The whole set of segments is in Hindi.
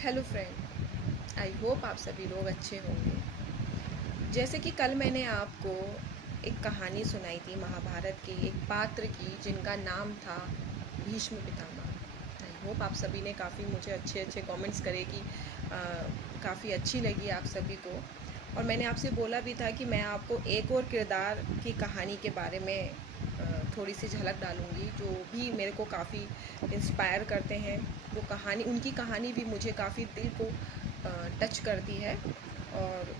हेलो फ्रेंड, आई होप आप सभी लोग अच्छे होंगे। जैसे कि कल मैंने आपको एक कहानी सुनाई थी महाभारत की एक पात्र की जिनका नाम था भीष्म पितामह। आई होप आप सभी ने काफ़ी मुझे अच्छे अच्छे कमेंट्स करे कि काफ़ी अच्छी लगी आप सभी को। और मैंने आपसे बोला भी था कि मैं आपको एक और किरदार की कहानी के बारे में थोड़ी सी झलक डालूँगी जो भी मेरे को काफ़ी इंस्पायर करते हैं। वो कहानी, उनकी कहानी भी मुझे काफ़ी दिल को टच करती है। और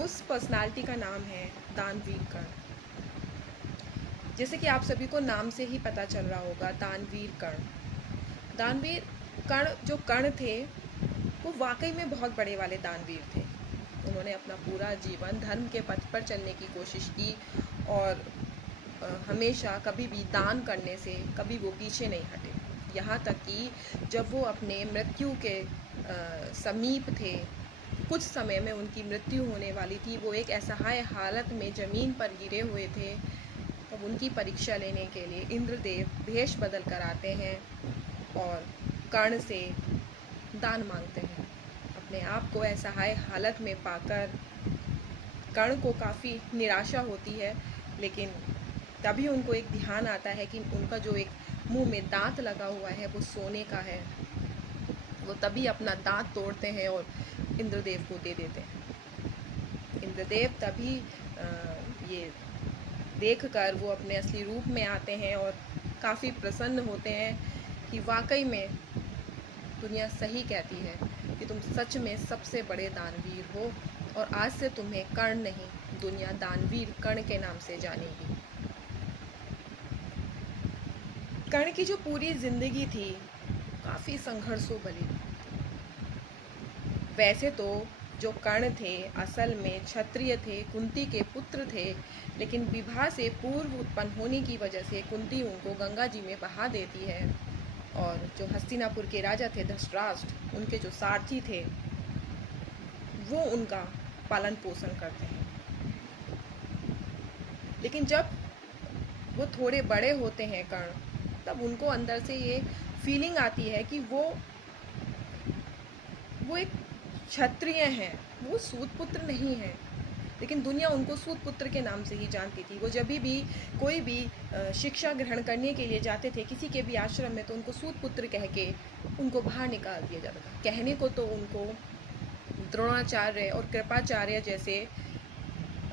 उस पर्सनालिटी का नाम है दानवीर कर्ण। जैसे कि आप सभी को नाम से ही पता चल रहा होगा, दानवीर कर्ण। दानवीर कर्ण जो कर्ण थे वो वाकई में बहुत बड़े वाले दानवीर थे। उन्होंने अपना पूरा जीवन धर्म के पथ पर चलने की कोशिश की और हमेशा कभी भी दान करने से कभी वो पीछे नहीं हटे। यहाँ तक कि जब वो अपने मृत्यु के समीप थे, कुछ समय में उनकी मृत्यु होने वाली थी, वो एक असहाय हालत में ज़मीन पर गिरे हुए थे, तब उनकी परीक्षा लेने के लिए इंद्रदेव भेष बदल कर आते हैं और कर्ण से दान मांगते हैं। अपने आप को असहाय हालत में पाकर कर्ण को काफ़ी निराशा होती है, लेकिन तभी उनको एक ध्यान आता है कि उनका जो एक मुंह में दांत लगा हुआ है वो सोने का है। वो तभी अपना दांत तोड़ते हैं और इंद्रदेव को दे देते हैं। इंद्रदेव तभी ये देखकर वो अपने असली रूप में आते हैं और काफ़ी प्रसन्न होते हैं कि वाकई में दुनिया सही कहती है कि तुम सच में सबसे बड़े दानवीर हो और आज से तुम्हें कर्ण नहीं, दुनिया दानवीर कर्ण के नाम से जानेगी। कर्ण की जो पूरी जिंदगी थी काफ़ी संघर्षों भरी। वैसे तो जो कर्ण थे असल में क्षत्रिय थे, कुंती के पुत्र थे, लेकिन विवाह से पूर्व उत्पन्न होने की वजह से कुंती उनको गंगा जी में बहा देती है। और जो हस्तिनापुर के राजा थे धृतराष्ट्र, उनके जो सारथी थे वो उनका पालन पोषण करते हैं। लेकिन जब वो थोड़े बड़े होते हैं कर्ण, तब उनको अंदर से ये फीलिंग आती है कि वो एक क्षत्रिय हैं, वो सूत पुत्र नहीं है। लेकिन दुनिया उनको सूत पुत्र के नाम से ही जानती थी। वो जब भी कोई भी शिक्षा ग्रहण करने के लिए जाते थे किसी के भी आश्रम में, तो उनको सूत पुत्र कह के उनको बाहर निकाल दिया जाता था। कहने को तो उनको द्रोणाचार्य और कृपाचार्य जैसे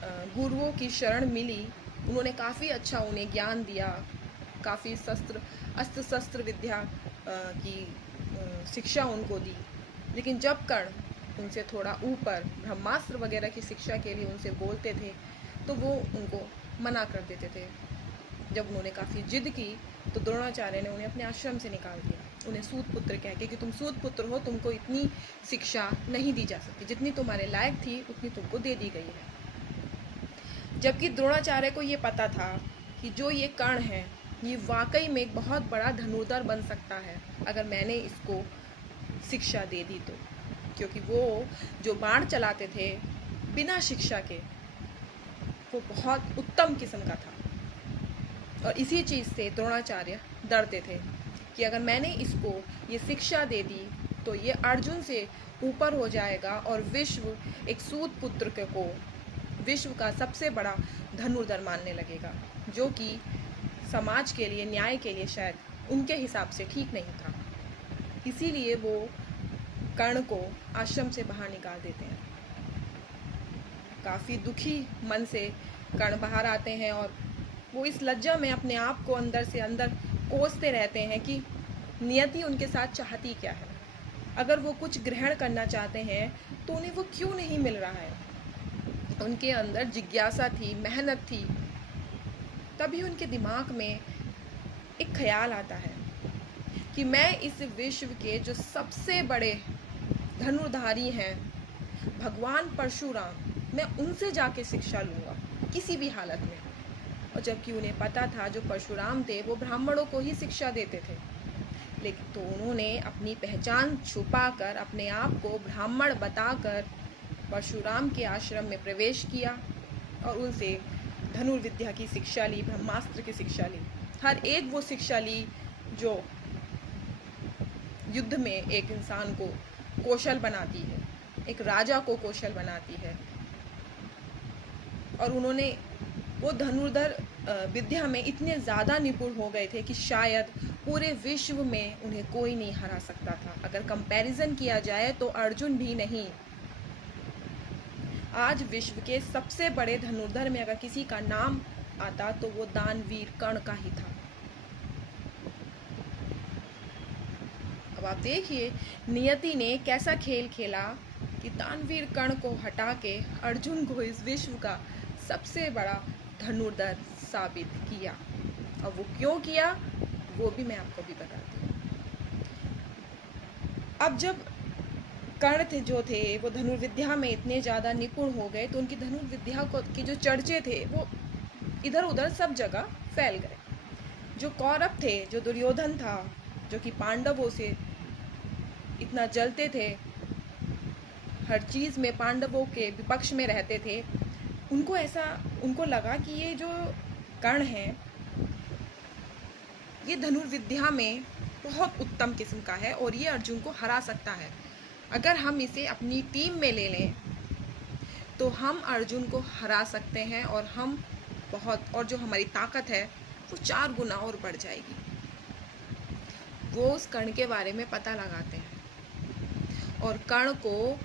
गुरुओं की शरण मिली, उन्होंने काफ़ी अच्छा उन्हें ज्ञान दिया, काफ़ी अस्त्र शस्त्र विद्या की शिक्षा उनको दी। लेकिन जब कर्ण उनसे थोड़ा ऊपर ब्रह्मास्त्र वगैरह की शिक्षा के लिए उनसे बोलते थे तो वो उनको मना कर देते थे। जब उन्होंने काफ़ी जिद की तो द्रोणाचार्य ने उन्हें अपने आश्रम से निकाल दिया, उन्हें सूत पुत्र कह के कि तुम सूत पुत्र हो, तुमको इतनी शिक्षा नहीं दी जा सकती, जितनी तुम्हारे लायक थी उतनी तुमको दे दी गई है। जबकि द्रोणाचार्य को ये पता था कि जो ये कर्ण है ये वाकई में एक बहुत बड़ा धनुर्धर बन सकता है अगर मैंने इसको शिक्षा दे दी तो, क्योंकि वो जो बाण चलाते थे बिना शिक्षा के वो बहुत उत्तम किस्म का था। और इसी चीज़ से द्रोणाचार्य डरते थे कि अगर मैंने इसको ये शिक्षा दे दी तो ये अर्जुन से ऊपर हो जाएगा और विश्व एक सूत पुत्र को विश्व का सबसे बड़ा धनुर्धर मानने लगेगा, जो कि समाज के लिए, न्याय के लिए शायद उनके हिसाब से ठीक नहीं था। इसीलिए वो कर्ण को आश्रम से बाहर निकाल देते हैं। काफ़ी दुखी मन से कर्ण बाहर आते हैं और वो इस लज्जा में अपने आप को अंदर से अंदर कोसते रहते हैं कि नियति उनके साथ चाहती क्या है। अगर वो कुछ ग्रहण करना चाहते हैं तो उन्हें वो क्यों नहीं मिल रहा है। उनके अंदर जिज्ञासा थी, मेहनत थी। तभी उनके दिमाग में एक ख्याल आता है कि मैं इस विश्व के जो सबसे बड़े धनुर्धारी हैं भगवान परशुराम, मैं उनसे जाके शिक्षा लूँगा किसी भी हालत में। और जबकि उन्हें पता था जो परशुराम थे वो ब्राह्मणों को ही शिक्षा देते थे, लेकिन तो उन्होंने अपनी पहचान छुपाकर अपने आप को ब्राह्मण बताकर परशुराम के आश्रम में प्रवेश किया और उनसे धनुर्विद्या की शिक्षा ली, ब्रह्मास्त्र की शिक्षा ली, हर एक वो शिक्षा ली युद्ध में एक इंसान को कौशल बनाती है, एक राजा को कौशल बनाती है। और उन्होंने वो धनुर्धर विद्या में इतने ज़्यादा निपुण हो गए थे कि शायद पूरे विश्व में उन्हें कोई नहीं हरा सकता था। अगर कंपैरिजन किया जाए तो अर्जुन भी नहीं। आज विश्व के सबसे बड़े धनुर्धर में अगर किसी का नाम आता तो वो दानवीर कर्ण का ही था। अब आप देखिए नियति ने कैसा खेल खेला कि दानवीर कर्ण को हटा के अर्जुन को इस विश्व का सबसे बड़ा धनुर्धर साबित किया। और वो क्यों किया वो भी मैं आपको भी बताती हूँ। अब जब कर्ण थे जो थे वो धनुर्विद्या में इतने ज़्यादा निपुण हो गए तो उनकी धनुर्विद्या को के जो चर्चे थे वो इधर उधर सब जगह फैल गए। जो कौरव थे, जो दुर्योधन था, जो कि पांडवों से इतना जलते थे, हर चीज़ में पांडवों के विपक्ष में रहते थे, उनको लगा कि ये जो कर्ण है ये धनुर्विद्या में बहुत उत्तम किस्म का है और ये अर्जुन को हरा सकता है। अगर हम इसे अपनी टीम में ले लें तो हम अर्जुन को हरा सकते हैं और जो हमारी ताकत है वो 4 गुना और बढ़ जाएगी। वो उस कर्ण के बारे में पता लगाते हैं और कर्ण को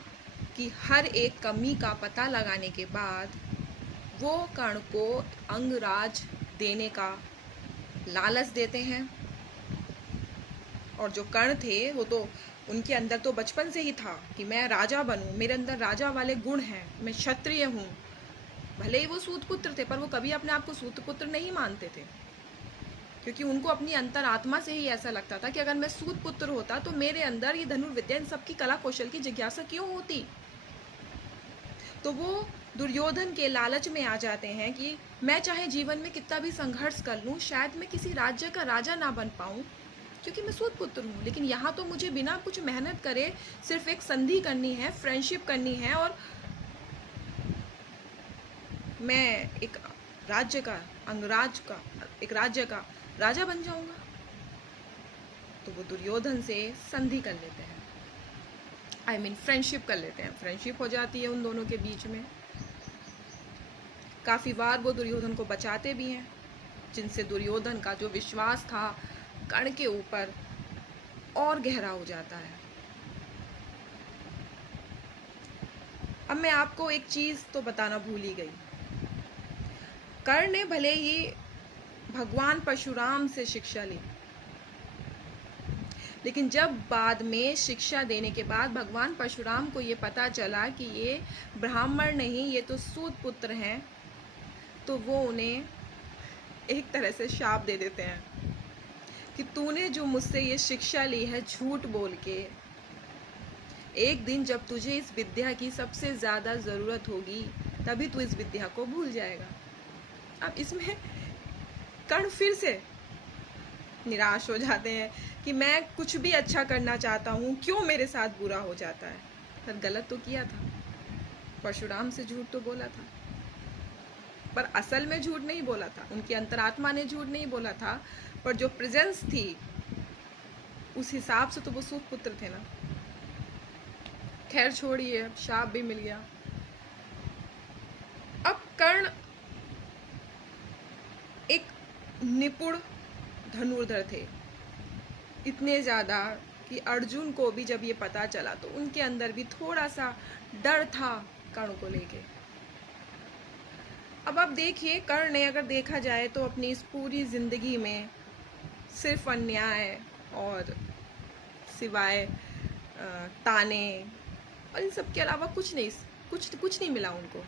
की हर एक कमी का पता लगाने के बाद वो कर्ण को अंगराज देने का लालच देते हैं। और जो कर्ण थे वो तो उनके अंदर तो बचपन से ही था कि मैं राजा बनूं, मेरे अंदर राजा वाले गुण हैं, मैं क्षत्रिय हूँ। भले ही वो सूतपुत्र थे पर वो कभी अपने आप को सूतपुत्र नहीं मानते थे, क्योंकि उनको अपनी अंतरात्मा से ही ऐसा लगता था कि अगर मैं सूतपुत्र होता तो मेरे अंदर ये धनुर्विद्या इन सबकी कला कौशल की जिज्ञासा क्यों होती। तो वो दुर्योधन के लालच में आ जाते हैं कि मैं चाहे जीवन में कितना भी संघर्ष कर लूँ, शायद मैं किसी राज्य का राजा ना बन पाऊँ क्योंकि मैं सूतपुत्र हूँ, लेकिन यहाँ तो मुझे बिना कुछ मेहनत करे सिर्फ एक संधि करनी है, फ्रेंडशिप करनी है और मैं एक राज्य का एक राज्य का राजा बन जाऊंगा। तो वो दुर्योधन से संधि कर लेते हैं, फ्रेंडशिप कर लेते हैं। फ्रेंडशिप हो जाती है उन दोनों के बीच में। काफ़ी बार वो दुर्योधन को बचाते भी हैं, जिनसे दुर्योधन का जो विश्वास था कर्ण के ऊपर और गहरा हो जाता है। अब मैं आपको एक चीज़ तो बताना भूल ही गई। कर्ण ने भले ही भगवान परशुराम से शिक्षा ली, लेकिन जब बाद में शिक्षा देने के बाद भगवान परशुराम को ये पता चला कि ये ब्राह्मण नहीं, ये तो सूत पुत्र हैं, तो वो उन्हें एक तरह से शाप दे देते हैं कि तूने जो मुझसे ये शिक्षा ली है झूठ बोल के, एक दिन जब तुझे इस विद्या की सबसे ज़्यादा ज़रूरत होगी तभी तू इस विद्या को भूल जाएगा। अब इसमें कर्ण फिर से निराश हो जाते हैं कि मैं कुछ भी अच्छा करना चाहता हूँ, क्यों मेरे साथ बुरा हो जाता है। पर गलत तो किया था, परशुराम से झूठ तो बोला था, पर असल में झूठ नहीं बोला था, उनकी अंतरात्मा ने झूठ नहीं बोला था, पर जो प्रेजेंस थी उस हिसाब से तो वो सूत पुत्र थे ना। खैर छोड़िए, अब शाप भी मिल गया। अब कर्ण एक निपुण धनुर्धर थे, इतने ज़्यादा कि अर्जुन को भी जब ये पता चला तो उनके अंदर भी थोड़ा सा डर था कर्ण को लेके। अब आप देखिए, कर्ण ने अगर देखा जाए तो अपनी इस पूरी ज़िंदगी में सिर्फ अन्याय और सिवाय ताने और इन सब के अलावा कुछ नहीं मिला उनको।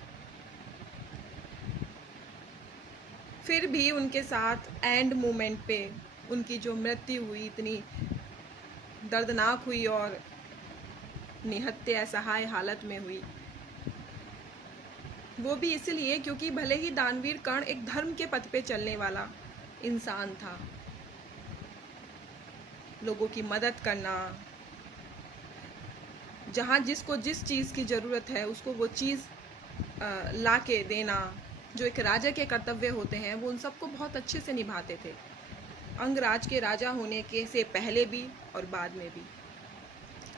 फिर भी उनके साथ एंड मोमेंट पे उनकी जो मृत्यु हुई इतनी दर्दनाक हुई और निहत्थे असहाय हालत में हुई, वो भी इसलिए क्योंकि भले ही दानवीर कर्ण एक धर्म के पथ पे चलने वाला इंसान था, लोगों की मदद करना, जहाँ जिसको जिस चीज़ की ज़रूरत है उसको वो चीज़ ला के देना, जो एक राजा के कर्तव्य होते हैं वो उन सबको बहुत अच्छे से निभाते थे, अंगराज के राजा होने के से पहले भी और बाद में भी।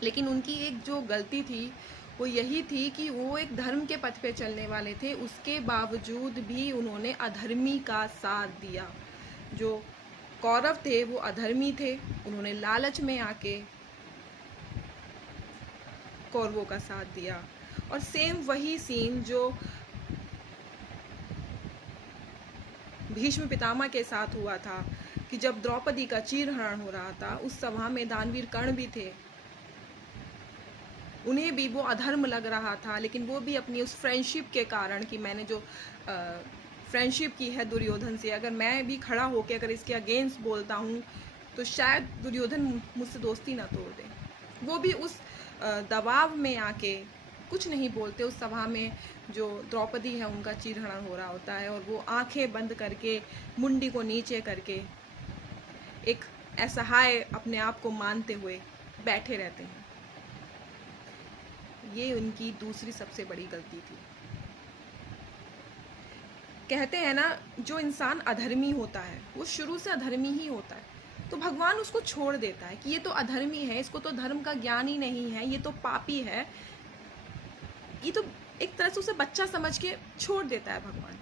लेकिन उनकी एक जो गलती थी वो यही थी कि वो एक धर्म के पथ पे चलने वाले थे, उसके बावजूद भी उन्होंने अधर्मी का साथ दिया। जो कौरव थे वो अधर्मी थे, उन्होंने लालच में आके कौरवों का साथ दिया। और सेम वही सीन जो भीष्म पितामह के साथ हुआ था कि जब द्रौपदी का चीरहरण हो रहा था, उस सभा में दानवीर कर्ण भी थे। उन्हें भी वो अधर्म लग रहा था, लेकिन वो भी अपनी उस फ्रेंडशिप के कारण कि मैंने जो फ्रेंडशिप की है दुर्योधन से, अगर मैं भी खड़ा होकर अगर इसके अगेंस्ट बोलता हूँ तो शायद दुर्योधन मुझसे दोस्ती ना तोड़ दे। वो भी उस दबाव में आके कुछ नहीं बोलते। उस सभा में जो द्रौपदी है उनका चीरहरण हो रहा होता है और वो आंखें बंद करके मुंडी को नीचे करके एक असहाय अपने आप को मानते हुए बैठे रहते हैं। ये उनकी दूसरी सबसे बड़ी गलती थी। कहते हैं ना, जो इंसान अधर्मी होता है वो शुरू से अधर्मी ही होता है, तो भगवान उसको छोड़ देता है कि ये तो अधर्मी है, इसको तो धर्म का ज्ञान ही नहीं है, ये तो पापी है, ये तो एक तरह से उसे बच्चा समझ के छोड़ देता है भगवान।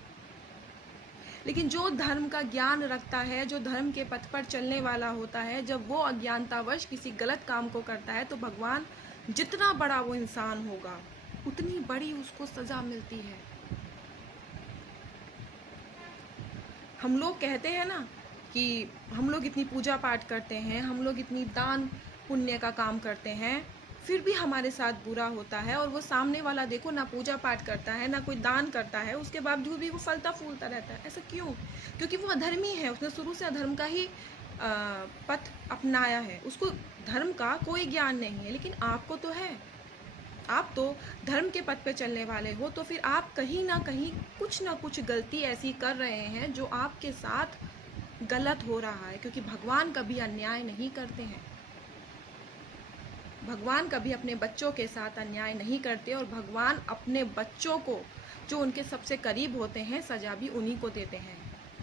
लेकिन जो धर्म का ज्ञान रखता है, जो धर्म के पथ पर चलने वाला होता है, जब वो अज्ञानतावश किसी गलत काम को करता है तो भगवान, जितना बड़ा वो इंसान होगा उतनी बड़ी उसको सजा मिलती है। हम लोग कहते हैं ना कि हम लोग इतनी पूजा पाठ करते हैं, हम लोग इतनी दान पुण्य का काम करते हैं, फिर भी हमारे साथ बुरा होता है, और वो सामने वाला देखो ना पूजा पाठ करता है ना कोई दान करता है, उसके बावजूद भी वो फलता फूलता रहता है। ऐसा क्यों? क्योंकि वो अधर्मी है, उसने शुरू से अधर्म का ही पथ अपनाया है, उसको धर्म का कोई ज्ञान नहीं है। लेकिन आपको तो है, आप तो धर्म के पथ पे चलने वाले हो, तो फिर आप कहीं ना कुछ गलती ऐसी कर रहे हैं जो आपके साथ गलत हो रहा है। क्योंकि भगवान कभी अन्याय नहीं करते हैं, भगवान कभी अपने बच्चों के साथ अन्याय नहीं करते, और भगवान अपने बच्चों को, जो उनके सबसे करीब होते हैं, सजा भी उन्हीं को देते हैं,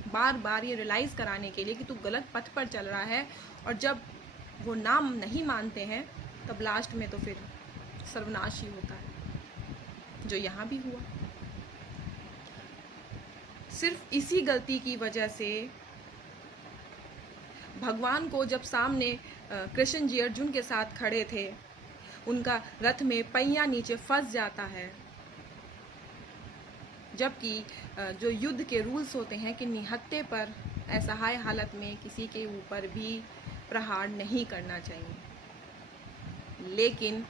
बार बार ये रियलाइज़ कराने के लिए कि तू गलत पथ पर चल रहा है। और जब वो नाम नहीं मानते हैं तब लास्ट में तो फिर सर्वनाश ही होता है, जो यहाँ भी हुआ। सिर्फ इसी गलती की वजह से भगवान को जब सामने कृष्ण जी अर्जुन के साथ खड़े थे, उनका रथ में पहिया नीचे फंस जाता है, जबकि जो युद्ध के रूल्स होते हैं कि निहत्थे पर असहाय हालत में किसी के ऊपर भी प्रहार नहीं करना चाहिए, लेकिन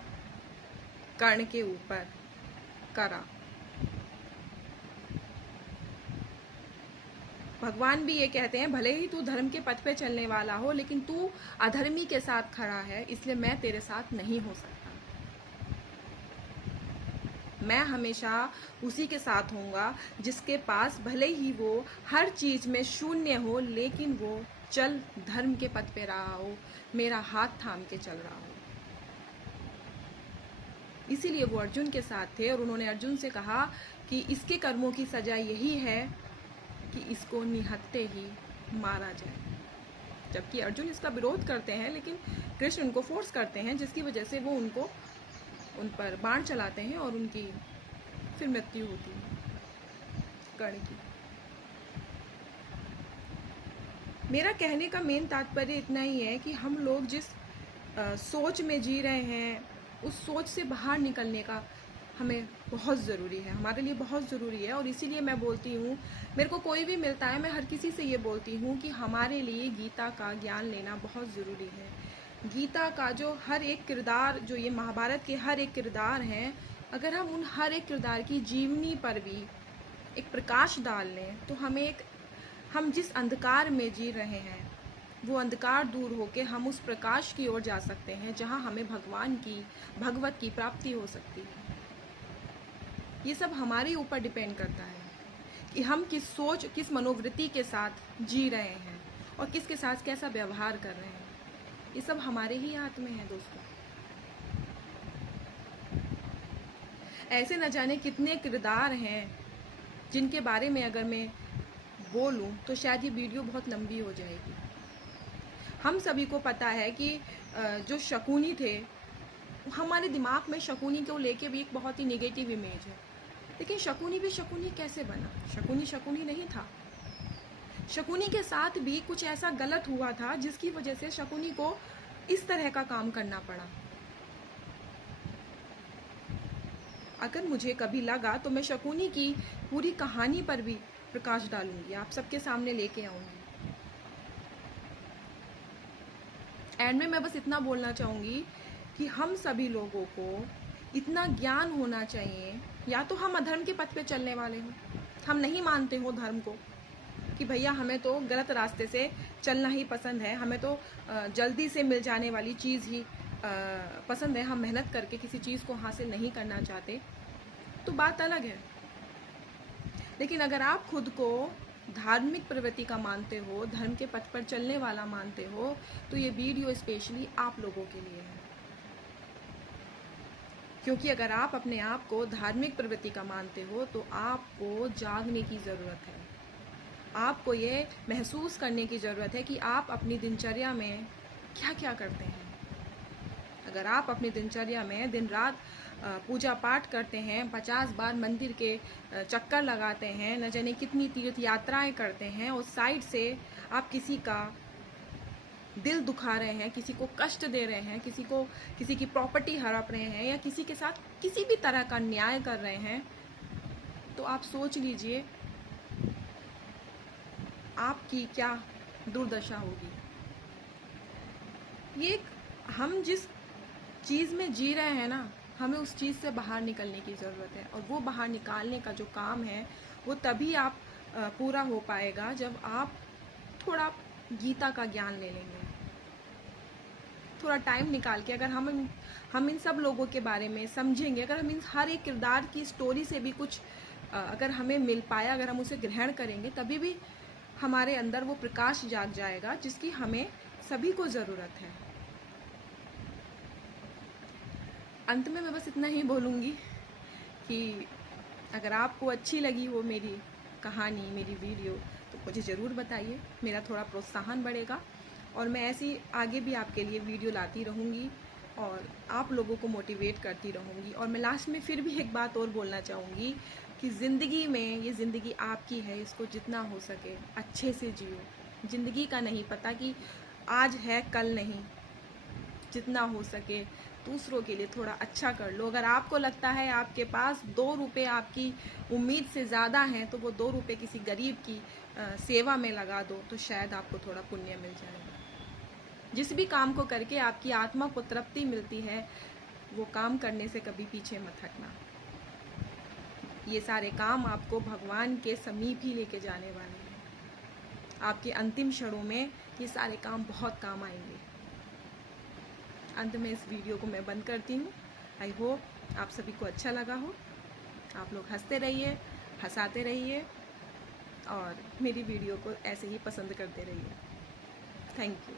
कर्ण के ऊपर करा। भगवान भी ये कहते हैं, भले ही तू धर्म के पथ पे चलने वाला हो, लेकिन तू अधर्मी के साथ खड़ा है, इसलिए मैं तेरे साथ नहीं हो सकता। मैं हमेशा उसी के साथ होऊंगा जिसके पास भले ही वो हर चीज में शून्य हो, लेकिन वो चल धर्म के पथ पे रहा हो, मेरा हाथ थाम के चल रहा हो। इसीलिए वो अर्जुन के साथ थे, और उन्होंने अर्जुन से कहा कि इसके कर्मों की सजा यही है कि इसको निहत्थे ही मारा जाए। जबकि अर्जुन इसका विरोध करते हैं, लेकिन कृष्ण उनको फोर्स करते हैं, जिसकी वजह से वो उन पर बाण चलाते हैं और उनकी फिर मृत्यु होती है कर्ण की। मेरा कहने का मेन तात्पर्य इतना ही है कि हम लोग जिस सोच में जी रहे हैं, उस सोच से बाहर निकलने का हमें बहुत ज़रूरी है, हमारे लिए बहुत ज़रूरी है। और इसीलिए मैं बोलती हूँ, मेरे को कोई भी मिलता है, मैं हर किसी से ये बोलती हूँ कि हमारे लिए गीता का ज्ञान लेना बहुत ज़रूरी है। गीता का जो हर एक किरदार, जो ये महाभारत के हर एक किरदार हैं, अगर हम उन हर एक किरदार की जीवनी पर भी एक प्रकाश डाल लें, तो हम जिस अंधकार में जी रहे हैं, वो अंधकार दूर होके हम उस प्रकाश की ओर जा सकते हैं, जहाँ हमें भगवत की प्राप्ति हो सकती है। ये सब हमारे ऊपर डिपेंड करता है कि हम किस मनोवृत्ति के साथ जी रहे हैं और किसके साथ कैसा व्यवहार कर रहे हैं। ये सब हमारे ही हाथ में है दोस्तों। ऐसे न जाने कितने किरदार हैं जिनके बारे में अगर मैं बोलूं तो शायद ये वीडियो बहुत लंबी हो जाएगी। हम सभी को पता है कि जो शकुनी थे हमारे दिमाग में शकुनी को लेके भी एक बहुत ही नेगेटिव इमेज है। लेकिन शकुनी भी शकुनी कैसे बना? शकुनी शकुनी नहीं था। शकुनी के साथ भी कुछ ऐसा गलत हुआ था जिसकी वजह से शकुनी को इस तरह का काम करना पड़ा। अगर मुझे कभी लगा तो मैं शकुनी की पूरी कहानी पर भी प्रकाश डालूंगी, आप सबके सामने लेके आऊंगी। एंड में मैं बस इतना बोलना चाहूँगी कि हम सभी लोगों को इतना ज्ञान होना चाहिए, या तो हम अधर्म के पथ पे चलने वाले हो, हम नहीं मानते हो धर्म को कि भैया हमें तो गलत रास्ते से चलना ही पसंद है, हमें तो जल्दी से मिल जाने वाली चीज़ ही पसंद है, हम मेहनत करके किसी चीज़ को हासिल नहीं करना चाहते, तो बात अलग है। लेकिन अगर आप खुद को धार्मिक प्रवृत्ति का मानते हो, धर्म के पथ पर चलने वाला मानते हो, तो ये वीडियो स्पेशली आप लोगों के लिए है। क्योंकि अगर आप अपने आप को धार्मिक प्रवृत्ति का मानते हो तो आपको जागने की ज़रूरत है। आपको ये महसूस करने की ज़रूरत है कि आप अपनी दिनचर्या में क्या क्या करते हैं। अगर आप अपनी दिनचर्या में दिन रात पूजा पाठ करते हैं, 50 बार मंदिर के चक्कर लगाते हैं, न जाने कितनी तीर्थ यात्राएं करते हैं, और साइड से आप किसी का दिल दुखा रहे हैं, किसी को कष्ट दे रहे हैं, किसी की प्रॉपर्टी हड़प रहे हैं, या किसी के साथ किसी भी तरह का न्याय कर रहे हैं, तो आप सोच लीजिए आपकी क्या दुर्दशा होगी। ये हम जिस चीज़ में जी रहे हैं ना, हमें उस चीज़ से बाहर निकलने की ज़रूरत है, और वो बाहर निकालने का जो काम है वो तभी आप पूरा हो पाएगा जब आप थोड़ा गीता का ज्ञान ले लेंगे। थोड़ा टाइम निकाल के अगर हम इन सब लोगों के बारे में समझेंगे, अगर हम इन हर एक किरदार की स्टोरी से भी कुछ अगर हमें मिल पाया, अगर हम उसे ग्रहण करेंगे, तभी भी हमारे अंदर वो प्रकाश जाग जाएगा जिसकी हमें सभी को ज़रूरत है। अंत में मैं बस इतना ही बोलूँगी कि अगर आपको अच्छी लगी हो मेरी कहानी, मेरी वीडियो, तो मुझे ज़रूर बताइए, मेरा थोड़ा प्रोत्साहन बढ़ेगा, और मैं ऐसी आगे भी आपके लिए वीडियो लाती रहूँगी और आप लोगों को मोटिवेट करती रहूँगी। और मैं लास्ट में फिर भी एक बात और बोलना चाहूँगी कि ज़िंदगी में, ये ज़िंदगी आपकी है, इसको जितना हो सके अच्छे से जियो। ज़िंदगी का नहीं पता कि आज है कल नहीं, जितना हो सके दूसरों के लिए थोड़ा अच्छा कर लो। अगर आपको लगता है आपके पास 2 रुपये आपकी उम्मीद से ज़्यादा हैं, तो वो 2 रुपये किसी गरीब की सेवा में लगा दो, तो शायद आपको थोड़ा पुण्य मिल जाएगा। जिस भी काम को करके आपकी आत्मा को तृप्ति मिलती है, वो काम करने से कभी पीछे मत हटना। ये सारे काम आपको भगवान के समीप ही लेके जाने वाले हैं। आपके अंतिम क्षणों में ये सारे काम बहुत काम आएंगे। अंत में इस वीडियो को मैं बंद करती हूँ। आई होप आप सभी को अच्छा लगा हो। आप लोग हंसते रहिए, हंसाते रहिए, और मेरी वीडियो को ऐसे ही पसंद करते रहिए। Thank you.